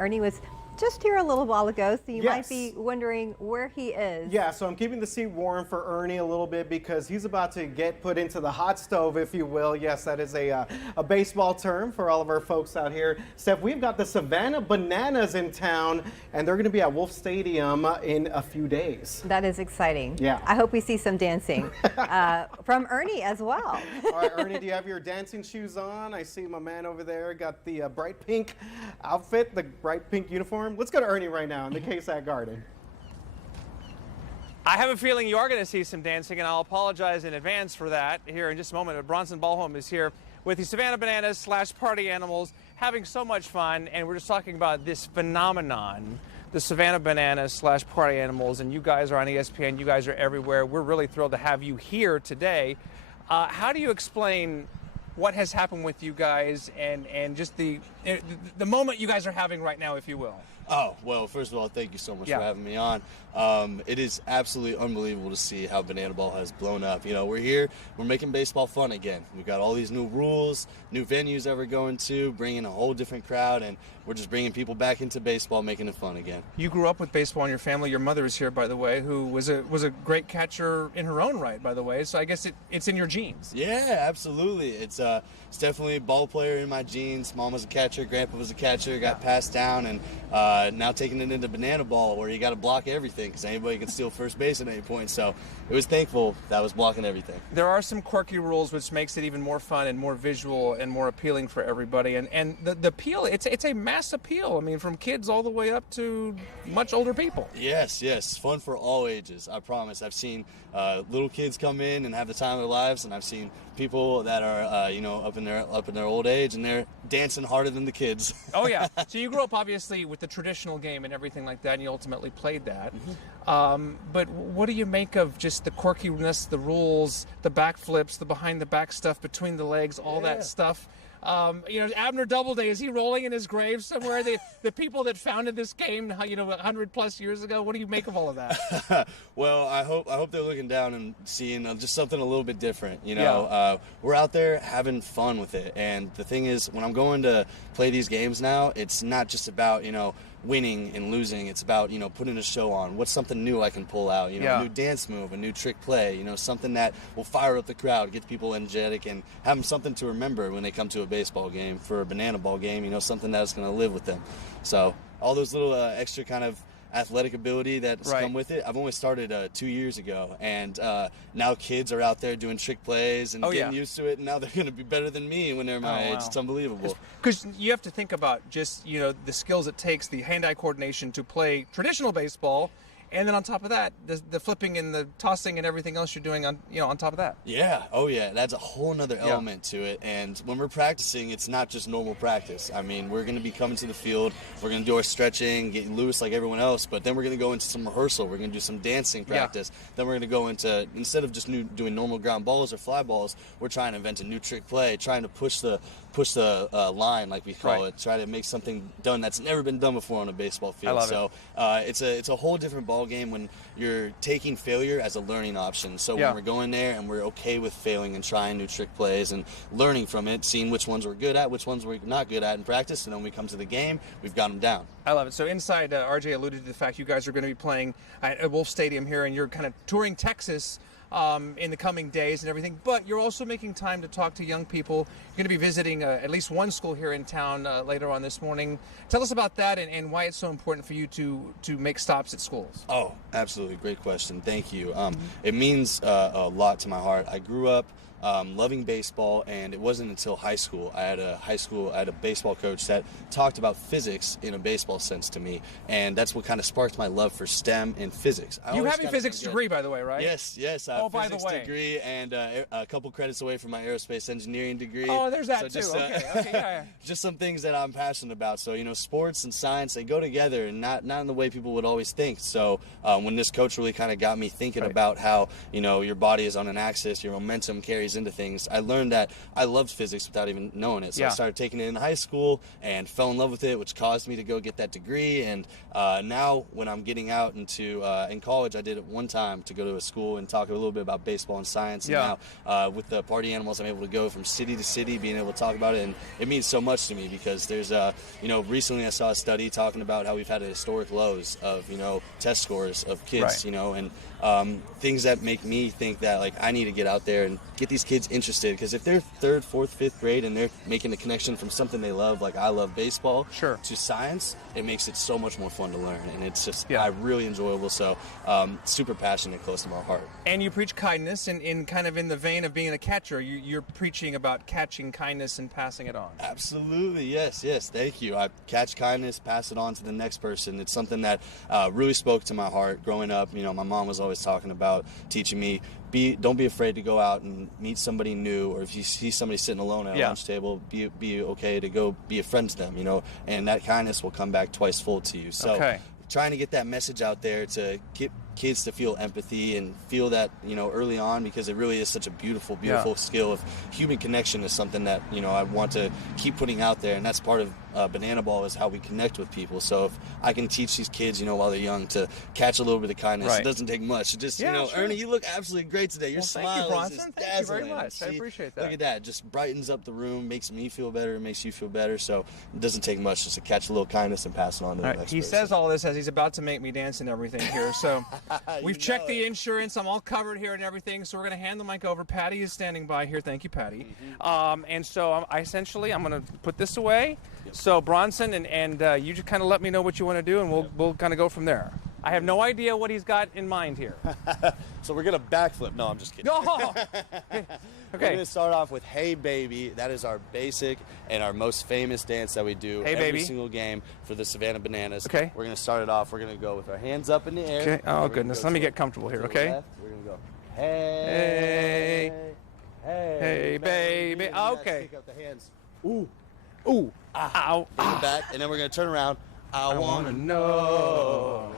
Ernie was just here a little while ago, so you might Yes. be wondering where he is. Yeah, so I'm keeping the seat warm for Ernie a little bit because he's about to get put into the hot stove, if you will. Yes, that is a baseball term for all of our folks out here. Steph, we've got the Savannah Bananas in town, and they're going to be at Wolff Stadium in a few days. That is exciting. Yeah. I hope we see some dancing from Ernie as well. All right, Ernie, do you have your dancing shoes on? I see my man over there got the bright pink outfit, the bright pink uniform. Let's go to Ernie right now in the KSAC Garden. I have a feeling you are going to see some dancing, and I'll apologize in advance for that here in just a moment. But Bronson Ballholm is here with the Savannah Bananas / Party Animals, having so much fun, and we're just talking about this phenomenon, the Savannah Bananas / Party Animals, and you guys are on ESPN, you guys are everywhere. We're really thrilled to have you here today. How do you explain what has happened with you guys and just the moment you guys are having right now, if you will? Oh, well, first of all, thank you so much for having me on. It is absolutely unbelievable to see how Banana Ball has blown up. You know, we're here, we're making baseball fun again. We've got all these new rules, new venues that we're going to, bringing a whole different crowd, and we're just bringing people back into baseball, making it fun again. You grew up with baseball in your family. Your mother is here, by the way, who was a great catcher in her own right, by the way. So I guess it's in your genes. Yeah, absolutely. It's definitely a ball player in my genes. Mom was a catcher, Grandpa was a catcher, got passed down, and now taking it into Banana Ball where you got to block everything because anybody can steal first base at any point. So it was thankful that I was blocking everything. There are some quirky rules which makes it even more fun and more visual and more appealing for everybody. And the appeal, it's a mass appeal. I mean, from kids all the way up to much older people. Yes, fun for all ages. I promise. I've seen little kids come in and have the time of their lives, and I've seen people that are up in their old age, and they're dancing harder than the kids. Oh yeah. So you grew up obviously with the traditional game and everything like that, and you ultimately played that. But what do you make of just the quirkiness, the rules, the backflips, the behind the back stuff between the legs, all that stuff? Abner Doubleday, is he rolling in his grave somewhere? The people that founded this game, 100 plus years ago. What do you make of all of that? Well, I hope they're looking down and seeing just something a little bit different. We're out there having fun with it, and the thing is, when I'm going to play these games now, it's not just about winning and losing. It's about putting a show on. What's something new I can pull out? A new dance move, a new trick play. Something that will fire up the crowd, get people energetic, and have them something to remember when they come to a baseball game. For a Banana Ball game, something that's going to live with them. So all those little extra kind of athletic ability that's come with it. I've only started 2 years ago, and now kids are out there doing trick plays and getting used to it, and now they're going to be better than me when they're my age. It's unbelievable. Because you have to think about just the skills it takes, the hand-eye coordination to play traditional baseball, and then on top of that, the flipping and the tossing and everything else you're doing on top of that. Yeah, oh yeah, that's a whole nother element to it. And when we're practicing, it's not just normal practice. I mean, we're going to be coming to the field, we're going to do our stretching, get loose like everyone else, but then we're going to go into some rehearsal, we're going to do some dancing practice, then we're going to go into, instead of just doing normal ground balls or fly balls, we're trying to invent a new trick play, trying to push the line, like we call it, try to make something done that's never been done before on a baseball field. I love it. It's a whole different ball game when you're taking failure as a learning option. So when we're going there and we're okay with failing and trying new trick plays and learning from it, seeing which ones we're good at, which ones we're not good at in practice, and then when we come to the game, we've got them down. I love it. So inside, RJ alluded to the fact you guys are going to be playing at Wolff Stadium here, and you're kind of touring Texas in the coming days and everything, but you're also making time to talk to young people. You're going to be visiting at least one school here in town later on this morning. Tell us about that and why it's so important for you to make stops at schools. Oh, absolutely. Great question. Thank you. It means a lot to my heart. I grew up loving baseball, and it wasn't until high school. I had a baseball coach that talked about physics in a baseball sense to me, and that's what kind of sparked my love for STEM and physics. You have a physics degree, by the way, right? Yes, I have a physics degree and a couple credits away from my aerospace engineering degree. Oh, there's that too. Okay. Just some things that I'm passionate about. So sports and science, they go together, and not in the way people would always think. So when this coach really kind of got me thinking about how your body is on an axis, your momentum carries into things, I learned that I loved physics without even knowing it. So I started taking it in high school and fell in love with it, which caused me to go get that degree. And now when I'm getting out into in college, I did it one time to go to a school and talk a little little bit about baseball and science. And Yeah. now with the party animals, I'm able to go from city to city, being able to talk about it, and it means so much to me because there's recently I saw a study talking about how we've had historic lows of test scores of kids, Right. and things that make me think that like I need to get out there and get these kids interested, because if they're 3rd, 4th, 5th grade and they're making a connection from something they love, like I love baseball, Sure. to science, it makes it so much more fun to learn, and it's just Yeah. really enjoyable. So super passionate, close to my heart. And you preach kindness, and in kind of in the vein of being a catcher, you're preaching about catching kindness and passing it on. Absolutely, yes, thank you. I catch kindness, pass it on to the next person. It's something that really spoke to my heart growing up. My mom was always talking about teaching me, don't be afraid to go out and meet somebody new, or if you see somebody sitting alone at a Yeah. lunch table, be okay to go be a friend to them, and that kindness will come back twice full to you. So Okay. trying to get that message out there to get kids to feel empathy and feel that early on, because it really is such a beautiful skill of human connection is something that I want to keep putting out there, and that's part of Banana Ball is how we connect with people. So if I can teach these kids while they're young to catch a little bit of kindness, Right. it doesn't take much. It just Yeah, sure. Ernie, you look absolutely great today. Your Well, thank you, smile is Bronson. just Thank you very dazzling. much. I See, appreciate that. Look at that, just brightens up the room, makes me feel better, it makes you feel better. So it doesn't take much just to catch a little kindness and pass it on to All the right, next he person. says all this as he's about to make me dance and everything here. So we've You checked know the it. insurance. I'm all covered here and everything. So we're going to hand the mic over. Patty is standing by here. Thank you, Patty. And so I'm going to put this away. So Bronson and you just kind of let me know what you want to do, and we'll kind of go from there. I have no idea what he's got in mind here. So we're gonna backflip. No, I'm just kidding. No. We're Okay. gonna start off with "Hey Baby." That is our basic and our most famous dance that we do Hey every Baby. single game for the Savannah Bananas. Okay. We're gonna start it off. We're gonna go with our hands up in the air. Okay. and Oh we're gonna goodness. go Let me to get comfortable here. to the Okay. left. We're gonna go. Hey. Hey, baby. And then Okay. Stick out the hands. Ooh. Ow. Bring it back, and then we're gonna turn around. I wanna know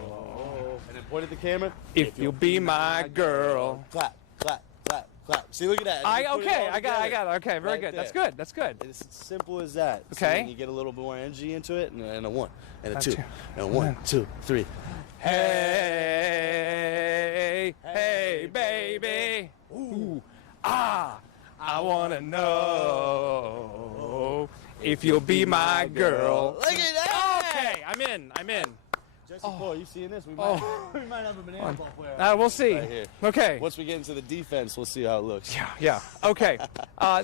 And then point at the camera. if you'll be my girl. Clap, clap, clap, clap. See, look at that. You put it all I got together. it. Okay, very Right good. That's there. good. That's good. It's as simple as that. So Okay. then you get a little more energy into it, and a 1, and a A 2, two. and a 1, 2, 3. Hey, baby. Ooh, I wanna know if you'll be my girl. Look at that! Okay, I'm in. Jesse Cole, you seeing this? We might, we might have a banana ball player. We'll see. Right here. Okay. Once we get into the defense, we'll see how it looks. Yeah. Okay.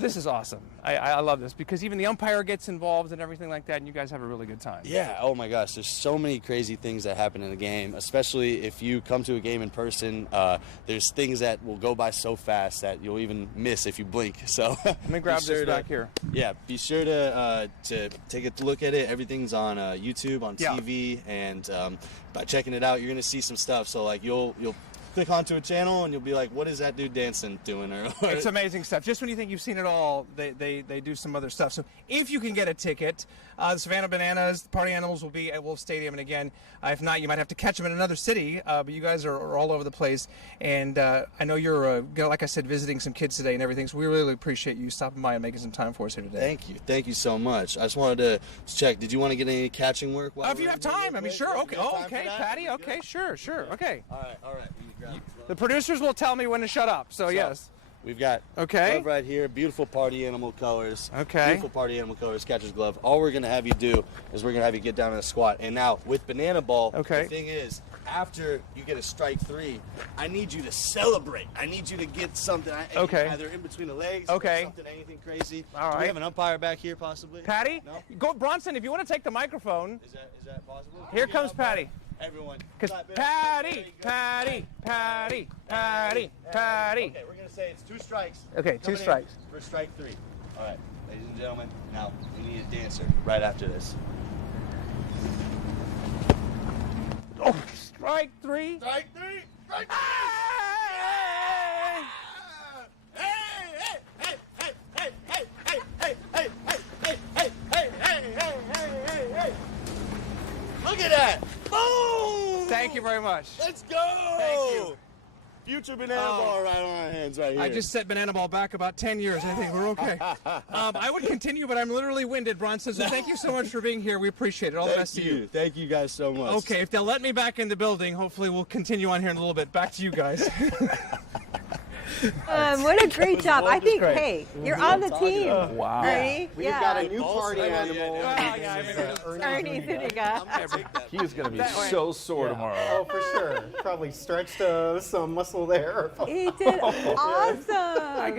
This is awesome. I love this because even the umpire gets involved and everything like that, and you guys have a really good time. Yeah, oh my gosh, there's so many crazy things that happen in the game, especially if you come to a game in person. There's things that will go by so fast that you'll even miss if you blink. So Let me grab be sure this to- back here. Yeah, be sure to take a look at it. Everything's on YouTube, on Yeah. TV, and by checking it out, you're gonna see some stuff. So like you'll click onto a channel and you'll be like, what is that dude dancing doing? Or It's amazing stuff. Just when you think you've seen it all, they do some other stuff. So if you can get a ticket, the Savannah Bananas, the Party Animals will be at Wolff Stadium. And again, if not, you might have to catch them in another city. But you guys are all over the place. And I know you're, like I said, visiting some kids today and everything. So we really appreciate you stopping by and making some time for us here today. Thank you so much. I just wanted to check. Did you want to get any catching work? While If you we're have in here time, real I mean, quick? sure. Yeah, Okay. you got Oh, time for okay, that? Patty. You Okay, good? sure. Okay. All right. You grab it. The producers will tell me when to shut up. So yes. We've got Okay. glove right here, beautiful party animal colors. Okay. Beautiful party animal colors, catcher's glove. All we're gonna have you do is we're gonna have you get down in a squat. And now with banana ball, Okay. the thing is, after you get a strike 3, I need you to celebrate. I need you to get something. Okay. Either in between the legs. Okay. Or something, anything crazy. All Do right. we have an umpire back here, possibly? Patty, No. go Bronson. If you want to take the microphone, Is that possible? here Yeah, comes umpire. Patty. Everyone. Because clap it up. There Patty. you go. Okay, Okay, we're gonna say it's 2 strikes. Okay, 2 Coming in strikes. for strike 3. All right, ladies and gentlemen. Now we need a dancer right after this. Oh, strike 3. Strike 3. Strike 3. Look at that! Boom! Thank you very much. Let's go! Thank you. Future banana Oh. ball right on our hands right here. I just set Banana Ball back about 10 years. I think we're okay. I would continue, but I'm literally winded, Bronson. So thank you so much for being here. We appreciate it. All the best to you. Thank you guys so much. Okay, if they'll let me back in the building, hopefully we'll continue on here in a little bit. Back to you guys. What a great job. I think, great. hey, you're on the team. Wow. Ernie? We've got a new party animal. Ernie sitting up. He is going to be so sore tomorrow. Oh, for sure. Probably stretched some muscle there. He did awesome.